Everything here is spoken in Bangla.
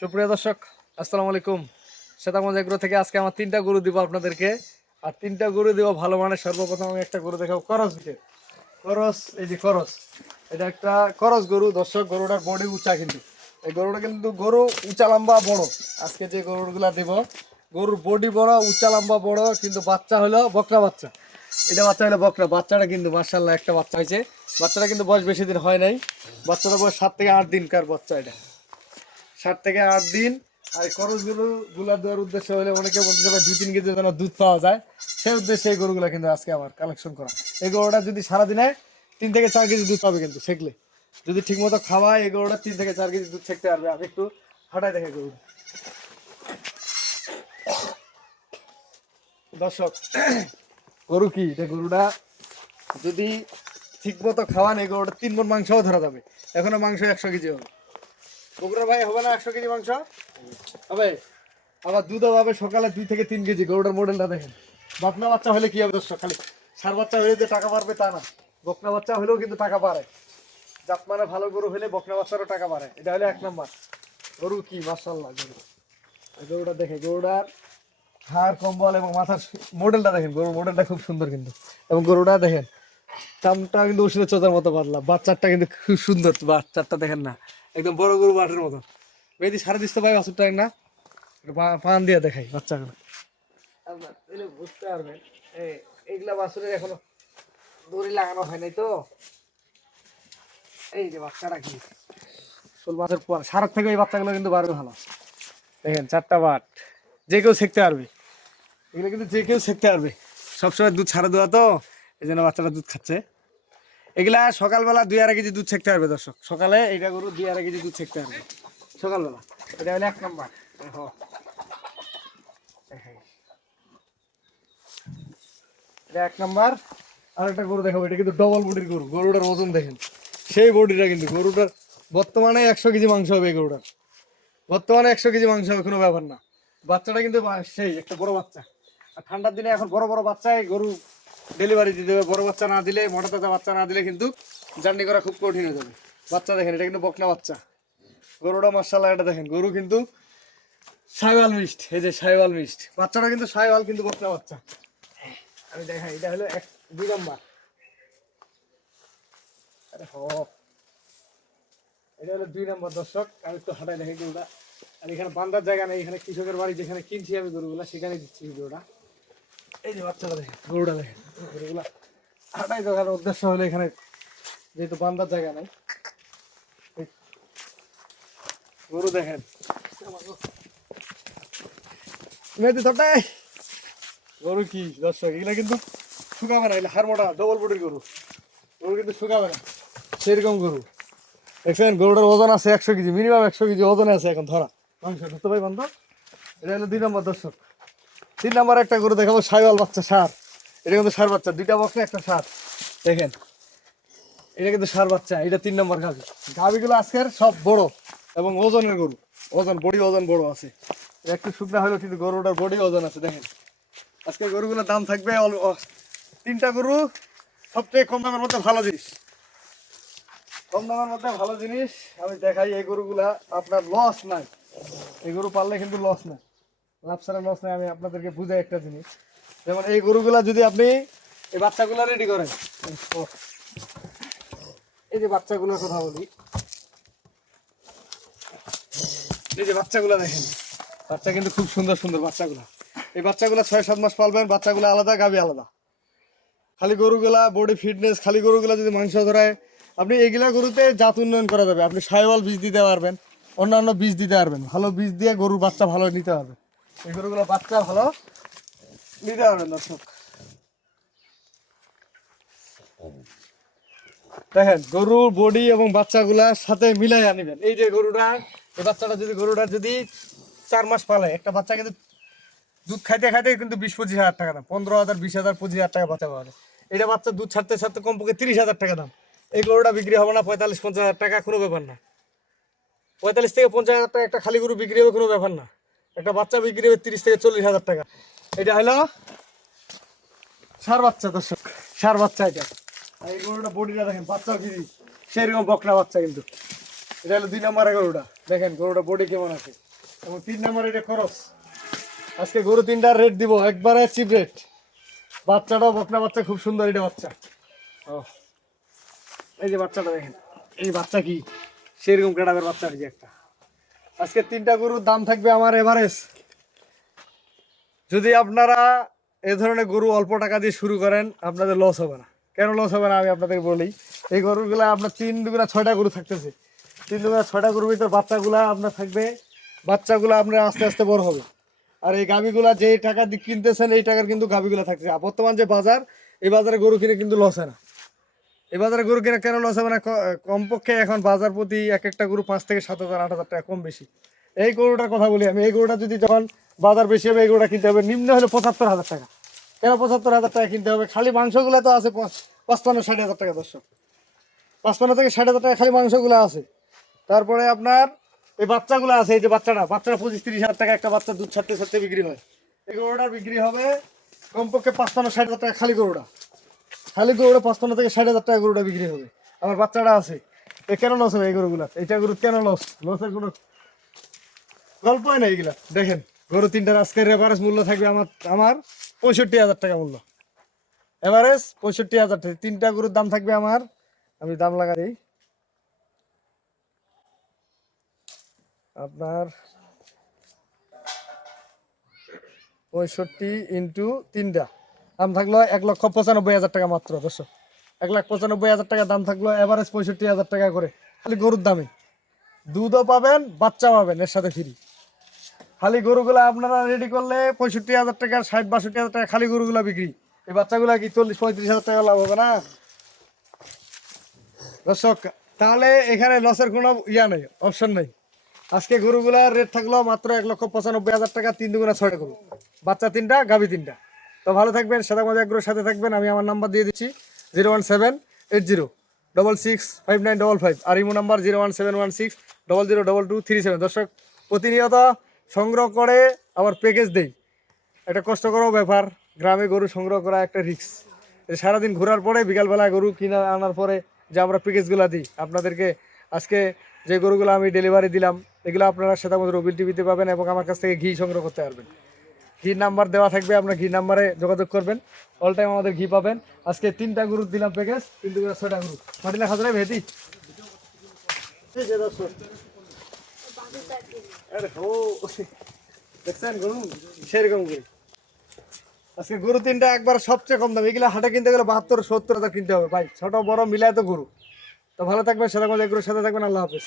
সুপ্রিয় দর্শক, আসসালামু আলাইকুম। শ্বেতামজ এগ্রো থেকে আজকে আমার তিনটা গরু দিব আপনাদেরকে। আর তিনটা গরু দিব ভালো মানের, সর্বপ্রথম আমি একটা গরু দেখাবো, করস দিকে করস, এই যে করস, এটা একটা করস গরু। দর্শক গরুটার বডি উঁচা কিন্তু। এই গরুটা কিন্তু গরু উঁচা লম্বা বড়। আজকে যে গরুগুলা দিব, গরুর বডি বড়, উঁচা লম্বা বড়, কিন্তু বাচ্চা হলো বকরা বাচ্চা। এটা বাচ্চা হলো বকরা। বাচ্চাটা কিন্তু মার্শাল্লাহ একটা বাচ্চা হয়েছে। বাচ্চাটা কিন্তু বয়স বেশি দিন হয় নাই। বাচ্চাটা বয়স সাত থেকে আট দিনকার বাচ্চা এটা। সাত থেকে আট দিন। আর খরচগুলো, গুলা দেওয়ার উদ্দেশ্য হলে অনেকে বলতে যাবে দুই তিন কেজি যেন দুধ পাওয়া যায়। সেই উদ্দেশ্যে এই গরুগুলা কিন্তু আজকে আমার কালেকশন করা। এই গরুটা যদি সারাদিনে তিন থেকে চার কেজি দুধ পাবে কিন্তু সেকলে। যদি ঠিক মতো খাওয়ায় এই গরুটা তিন থেকে চার কেজি দুধ সেকতে পারবে। আমি একটু হাঁটাই দেখে গরু। দর্শক, গরু কি? এটা গরুটা যদি ঠিক মতো খাওয়ান, এই গরুটা তিন মন মাংসও ধরা যাবে। এখনও মাংস একশো কেজি হবে। বগুড়া ভাই হবে না একশো কেজি মাংস? হবে আবার দুধও হবে সকালে দুই থেকে তিন কেজি, গরুটার মডেলটা দেখেন। বকনা বাচ্চা হলে কি হবে দর্শক, খালি সার বাচ্চা হলে যে টাকা পারবে তা না। বকনা বাচ্চা হলেও কিন্তু টাকা পারে জাত মানে ভালো গরু হলে বকনা বাচ্চারও টাকা পারে এটা হলে এক নম্বর। গরু কি মার্শাল্লাহ গরু। গরুটা দেখে গরুটার হাড়, কম্বল এবং মাথার মডেলটা দেখেন। গরুর মডেলটা খুব সুন্দর কিন্তু। এবং গরুটা দেখেন চামটা কিন্তু ওষুধের চোতার মতো পাতলা। বাচ্চাটা কিন্তু খুব সুন্দর বাচ্চাটা দেখেন না একদম বড় গরু বাটের মতো। মেয়েদি সারা বাছুরটা না? পান দিয়ে দেখাই বাচ্চাগুলো। বুঝতে পারবেন। এইগুলা বাছুরের এখনও দড়ি লাগানো হয় নাই তো? এই যে বাচ্চাটা কি? শোল মাছের পর সারক থেকে এই বাচ্চাগুলো কিন্তু বাড়বে ভালো দেখেন চারটা বাট। যে কেউ শিখতে পারবে। এগুলো কিন্তু যে কেউ শিখতে পারবে। সবসময় দুধ ছাড়া দেওয়া তো? এই জন্য বাচ্চাটা দুধ খাচ্ছে। এগুলা সকালবেলা দুই আড়াই কেজি দুধ ছেঁকতে পারবে দর্শক। সকালে এইটা গরু দুই আড়াই কেজি দুধ ছেঁকতে পারবে। সকালবেলা। এটা হলো এক নম্বর। এটা এক নম্বর। আর একটা গরু দেখাবো। এটা কিন্তু ডবল বডির গরু। গরুটার ওজন দেখেন। সেই বডিটা কিন্তু গরুটার বর্তমানে একশো কেজি মাংস হবে এই গরুটার। বর্তমানে একশো কেজি মাংস হবে, কোনো ব্যাপার না। বাচ্চাটা কিন্তু সেই, একটা বড় বাচ্চা। আর ঠান্ডার দিনে এখন বড় বড় বাচ্চায় গরু ডেলিভারি দিতে হবে বড় বাচ্চা না দিলে, মোটা তাজা বাচ্চা না দিলে কিন্তু জার্নি করা খুব কঠিন হয়ে যাবে। বাচ্চা দেখেন, এটা কিন্তু বকনা বাচ্চা। গরুটা মার্শাল্লাহ এটা দেখেন, গরু কিন্তু সাইওয়াল মিষ্ট। এই যে সাইওয়াল মিষ্ট। বাচ্চাটা কিন্তু সাইওয়াল, কিন্তু বকনা বাচ্চা। আমি দেখাই, এটা হলো এক, দুই নম্বর। আরে হ। এটা হলো দুই নম্বর দর্শক। আমি একটু হাঁটাই দেখি গরুটা। আর এখানে বান্দার জায়গা নেই, এখানে কৃষকের বাড়ি যেখানে কিনছি আমি গরুগুলা সেখানে দিচ্ছি গরুটা এই যে বাচ্চাটা দেখেন, গরুটা দেখেন, গরুগুলা। হাঁটাই দেখার উদ্দেশ্য হলো এখানে যেহেতু বান্দার জায়গা নাই গরু দেখেন। গরু কি, দর্শক, এগুলা কিন্তু শুকাবে না, এগুলা হার মোটা ডবল বডির গরু। গরু কিন্তু শুকাবে না, সেরকম গরু। দেখছেন, গরুটার ওজন আছে একশো কেজি মিনিমাম একশো কেজি ওজনে আছে এখন ধরা। মাংস ধরতে পাই বান্ধব এটা হলো দুই নম্বর দর্শক। তিন নম্বর একটা গরু দেখাবো, সাইওয়াল বাচ্চা, সার। এটা কিন্তু সার বাচ্চা, দুইটা বক্সে একটা সার। দেখেন, এটা কিন্তু সার বাচ্চা, এটা তিন নম্বর গাভি। গাভিগুলো আজকের সব বড় এবং ওজনের গরু। ওজন, বডি ওজন বড় আছে। একটু শুকনা হলেও কিন্তু গরুটার বডি ওজন আছে, দেখেন। আজকে গরুগুলোর দাম থাকবে তিনটা গরু সবচেয়ে কম দামের মধ্যে ভালো জিনিস। কম দামের মধ্যে ভালো জিনিস, আমি দেখাই এই গরুগুলা, আপনার লস নাই। এই গরু পাললে কিন্তু লস নাই। লাভ ছাড়া লস নাই, আমি আপনাদেরকে বুঝাই একটা জিনিস। যেমন এই গরুগুলা যদি আপনি এই বাচ্চাগুলা রেডি করেন, এই যে বাচ্চাগুলোর কথা বলি, এই যে বাচ্চাগুলা দেখেন, বাচ্চা কিন্তু খুব সুন্দর সুন্দর বাচ্চাগুলা। এই বাচ্চাগুলো ছয় সাত মাস পালবেন, বাচ্চাগুলো আলাদা, গাবি আলাদা। খালি গরুগুলা বডি ফিটনেস খালি গরুগুলা যদি মাংস ধরায়, আপনি এগুলা গরুতে জাত উন্নয়ন করা যাবে। আপনি সাইওয়াল বীজ দিতে পারবেন, অন্যান্য বীজ দিতে পারবেন। ভালো বীজ দিয়ে গরুর বাচ্চা ভালো নিতে পারবে এই গরুগুলো বাচ্চা, ভালো? নিতে পারবেন দর্শক। দেখেন, গরুর বডি এবং বাচ্চাগুলার সাথে মিলাই আনিবেন এই যে গরুটা, এই বাচ্চাটা যদি, গরুটা যদি চার মাস পালে, একটা বাচ্চা কিন্তু দুধ খাইতে খাইতে কিন্তু বিশ, পঁচিশ হাজার টাকা দাম, পনেরো হাজার, বিশ হাজার, পঁচিশ হাজার টাকা বাচ্চা পাওয়া এটা বাচ্চা দুধ ছাড়তে ছাড়তে কমপক্ষে তিরিশ হাজার টাকা দাম। এই গরুটা বিক্রি হবে না পঁয়তাল্লিশ, পঞ্চাশ হাজার টাকা, কোনো ব্যাপার না। পঁয়তাল্লিশ থেকে পঞ্চাশ হাজার টাকা একটা খালি গরু বিক্রি হবে, কোনো ব্যাপার না। একটা বাচ্চা বিক্রি হবে তিরিশ থেকে চল্লিশ হাজার টাকা। এটা হলো সার বাচ্চা, দর্শক। সার বাচ্চা এটা। এই গরুটা বডিটা দেখেন, বাচ্চা ফিরি সেরকম বকনা বাচ্চা কিন্তু। এটা হলো দুই নম্বরের গরুটা। দেখেন গরুটা বডি কেমন আছে। এবং তিন নাম্বার এটা খরচ। আজকে গরু তিনটার রেট দিব, একবারে চিপ রেট বাচ্চাটাও বকনা বাচ্চা, খুব সুন্দর এটা বাচ্চা। ও। এই যে বাচ্চাটা দেখেন, এই বাচ্চা কি? সেরকম গ্রেডাবের বাচ্চা আর কি একটা। আজকে তিনটা গরুর দাম থাকবে আমার এভারেজ যদি আপনারা এ ধরনের গরু অল্প টাকা দিয়ে শুরু করেন, আপনাদের লস হবে না। কেন লস হবে না আমি আপনাদের বলি? এই গরুগুলো আপনার তিন দুগুলা ছয়টা গরু থাকতেছে। তিন দুগুলা ছয়টা গরুর ভিতর বাচ্চাগুলা আপনার থাকবে। বাচ্চাগুলো আপনার আস্তে আস্তে বড় হবে। আর এই গাভিগুলা যে টাকা দিয়ে কিনতেছেন, এই টাকার কিন্তু গাভিগুলা থাকছে আর বর্তমান যে বাজার, এই বাজারে গরু কিনে কিন্তু লস হয় না। এই বাজারে গরু কিনে কেন লস হবে না কমপক্ষে এখন বাজার প্রতি এক একটা গরু পাঁচ থেকে সাত হাজার, আট হাজার টাকা কম বেশি। এই গরুটার কথা বলি আমি, এই গরুটা যদি যখন বাজার বেশি হবে, এই গরুটা কিনতে হবে নিম্ন হলে পঁচাত্তর হাজার টাকা। কেন পঁচাত্তর হাজার টাকা কিনতে হবে? খালি মাংসগুলো তো আছে পাঁচপান্ন, ষাট হাজার টাকা দর্শক। পাঁচপান্ন থেকে ষাট হাজার টাকা খালি মাংসগুলো আছে। তারপরে আপনার এই বাচ্চাগুলো আছে, এই যে বাচ্চাটা বাচ্চাটা পঁচিশ তিরিশ হাজার টাকা, একটা বাচ্চা দুধ ছাড়তে ছাড়তে বিক্রি হয়। এই গরুটার বিক্রি হবে কমপক্ষে পাঁচপান্ন, ষাট হাজার টাকা খালি গরুটা। খালি গরুটা পাঁচপান্ন থেকে ষাট হাজার টাকা গরুটা বিক্রি হবে। আমার বাচ্চাটা আছে। এ কেন লস হবে এই গরুগুলা? এইটা গরু কেন লস লসের কোনো গল্প হয় নাই এইগুলা দেখেন, গরু তিনটার আজকের এভারেজ মূল্য থাকবে আমার আমার পঁয়ষট্টি হাজার টাকা মূল্য। এভারেজ পঁয়ষট্টি হাজার টাকা। তিনটা গরুর দাম থাকবে আমার, আমি দাম লাগা দিই। আপনার পঁয়ষট্টি ইন্টু তিনটা। দাম থাকল এক লক্ষ পঁচানব্বই হাজার টাকা মাত্র দর্শক এক লাখ পঁচানব্বই হাজার টাকা দাম থাকল এভারেজ পঁয়ষট্টি হাজার টাকা করে। খালি গরুর দামে। দুধও পাবেন বাচ্চা পাবেন, এর সাথে ফ্রি খালি গরুগুলা আপনারা রেডি করলে পঁয়ষট্টি হাজার টাকা, ষাট, বাষট্টি হাজার টাকা খালি গরুগুলা বিক্রি। এই বাচ্চাগুলা কি চল্লিশ, পঁয়ত্রিশ হাজার টাকা লাভ হবে না? দর্শক, তাহলে এখানে লসের কোনো ইয়া নেই অপশন নেই। আজকে গরুগুলার রেট থাকল মাত্র এক লক্ষ পঁচানব্বই হাজার টাকা, তিন দুগুণা ছয়টা গরু বাচ্চা তিনটা, গাভি তিনটা। তো ভালো থাকবেন, সাদা মজা এগুলোর সাথে থাকবেন। আমি আমার নাম্বার দিয়ে দিচ্ছি, zero one seven eight zero double six five nine double five আর imo number zero one seven one six double zero double two three seven. দর্শক, প্রতিনিয়ত সংগ্রহ করে আবার প্যাকেজ দেই। একটা কষ্টকরও ব্যাপার, গ্রামে গরু সংগ্রহ করা একটা রিস্ক সারাদিন ঘোরার পরে বিকালবেলা গরু কিনে আনার পরে যে আমরা প্যাকেজগুলো দিই, আপনাদেরকে আজকে যে গরুগুলো আমি ডেলিভারি দিলাম, এগুলো আপনারা সেটা সেটামতো রবিল টিভিতে পাবেন এবং আমার কাছ থেকে ঘি সংগ্রহ করতে পারবেন। ঘি নাম্বার দেওয়া থাকবে, আপনার ঘি নাম্বারে যোগাযোগ করবেন। অল টাইম আমাদের ঘি পাবেন। আজকে তিনটা গরু দিলাম প্যাকেজ তিনটে করে ছয়টা গরু মাটিলা খাজরা ভেতি দেখছেন গরু সেরকম আজকে গরু তিনটা একবার সবচেয়ে কম দাম। এগুলো হাটে কিনতে গেলে বাহাত্তর, সত্তর হাজার কিনতে হবে। ভাই, ছোট, বড় মিলায় তো গরু। তো ভালো থাকবেন সাথে গরুর সাথে থাকবেন, আল্লাহ হাফেজ।